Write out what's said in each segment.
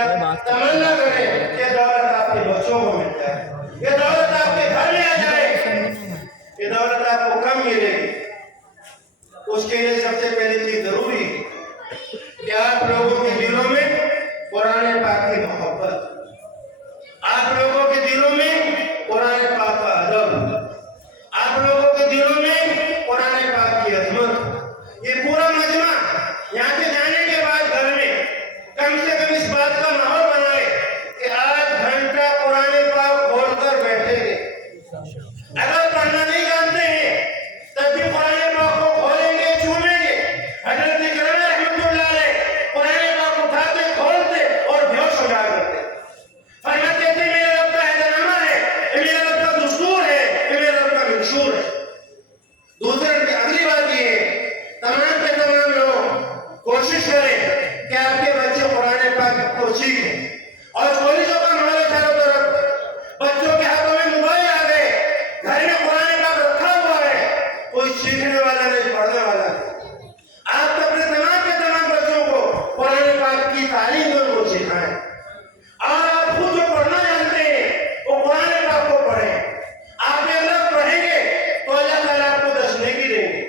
आप तमन्ना करें कि दौलत आपके बच्चों को मिल जाए, ये दौलत आपके घर में आ जाए, ये दौलत आपको कम मिलेगी। उसके लिए सबसे पहली चीज जरूरी है कि आप लोगों के दिलों में कुरान पाक की मोहब्बत, आप लोगों के दिलों में कुरान पाक का अदब, आप लोगों के दिलों में कुरान पाक की अजमत। ये पूरा मजमा यहाँ से जाने के बाद घर में कम से कम इस बात का माहौल बनाए कि आज घंटा कुरान पाक खोल कर बैठेंगे। अगर पढ़ना नहीं जानते हैं तब भी कुरान पाक को खोलेंगे, छूमेंगे। हजरत इकराम रहमतुल्लाह अलैह कुरान पाक उठाते, खोलते और बेहोश हो जाया करते। फरमाते थे मेरे रब का ऐलानामा है, ये मेरे रब का दस्तूर है, ये मेरे रब का मंशूर है। दूसरी अगली बात ये है, तमाम के तमाम लोग कोशिश करें कि आपके बच्चे कुरान पाक को सीखें। और कॉलेजों का माहौल चारों तरफ, बच्चों के हाथों में मोबाइल आ गए, घर में कुरान पाक रखा हुआ है, कोई सीखने वाला नहीं, पढ़ने वाला नहीं। आप तो अपने तमाम के तमाम बच्चों को कुरान पाक की तालीम उनको सिखाएं, और आप खुद जो पढ़ना जानते हैं वो कुरान पाक को पढ़ें। आप अगर पढ़ेंगे तो अल्लाह ताला आपको 10 नेकी देंगे।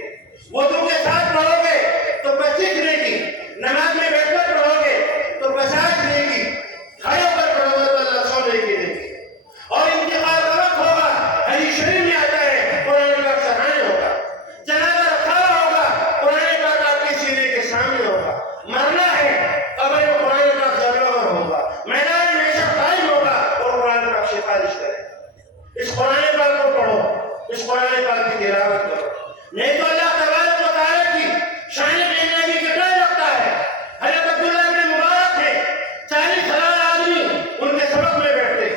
वुज़ू के साथ पढ़ोगे तो 25 नेकी, नमाज में बैठकर पढ़ोगे तो 50 नेकी, खड़े होकर पढ़ोगे तो अल्लाह 100 नेकी देंगे। और इंतकाल का वक्त होगा, हदीस शरीफ में आता है कुरान पाक सराहनीय होगा। जनाजा रखा हुआ होगा, कुरान पाक आपके सीने के सामने होगा। मरना है, कब्र में कुरान पाक जलवा होगा, मैदान में सब कायम होगा और कुरान पाक सिफारिश करे। इस कुरान पाक को पढ़ो, इस कुरान पाक की तिलावत करो, नहीं तो अल्लाह तबारक व तआला की शान बेनज़ीर की डर लगता है। हज़रत अब्दुल्लाह इब्न मुबारक थे, 40,000 आदमी उनके सबक में बैठते,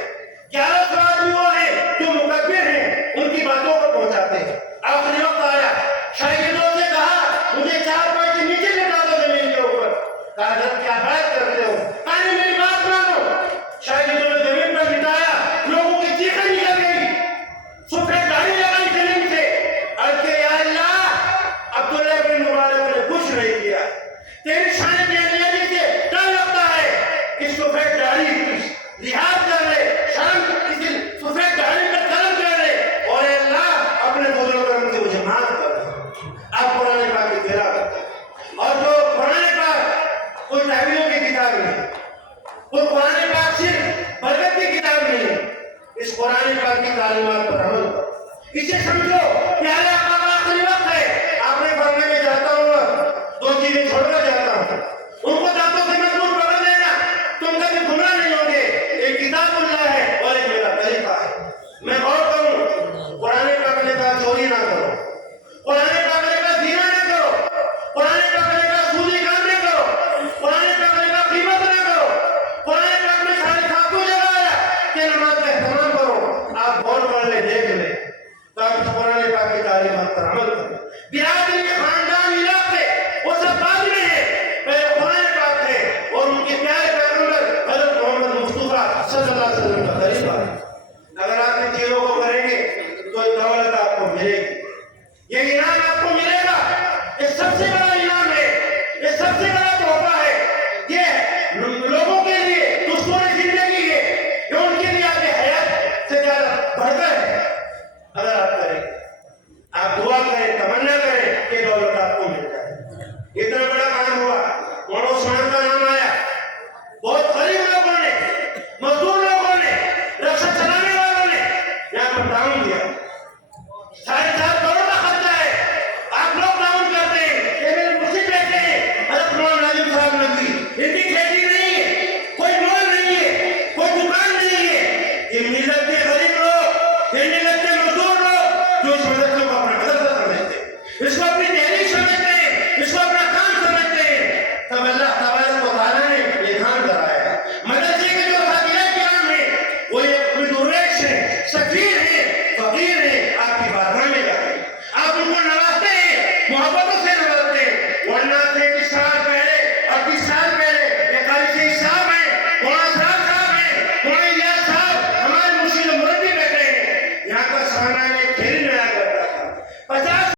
1100 आदमी वो हैं जो मुकब्बिर हैं, उनकी बातों को पहुंचाते हैं। आखिरी वक्त आया, शागिर्दों से कहा मुझे 4 पैसे नीचे लिटा दो जमीन के ऊपर। कहा हज़रत क्या बात करते हो, कहा मेरी बात मानो। शागिर्दों ने जमीन पर लिटाया, लोगों की चीखें निकल गई, सफेद दाढ़ी लगाई जमीन से। अर्ज़ किया या अल्लाह, अब्दुल्लाह इब्न मुबारक ने कुछ नहीं किया, तेरी शान बेनज़ीरी से डर लगता है। इस सफेद दाढ़ी लिहाज कर ले, शान किसी सफेद दाढ़ी पर कर्म कर ले, और अल्लाह अपने फजल और करम से मुझे माफ कर दे। आप कुरान पाक की तिलावत करें। और जो कुरान पाक कोई तहवीलों की किताब नहीं, कोई कुरान पाक सिर्फ बरकत की किताब नहीं, इस कुरान पाक की तालीमात पर अमल करो। इसे समझो प्यारे आका का आखिरी वक्त है, आपने पढ़ने में जाता हूँ 2 चीजें छोड़कर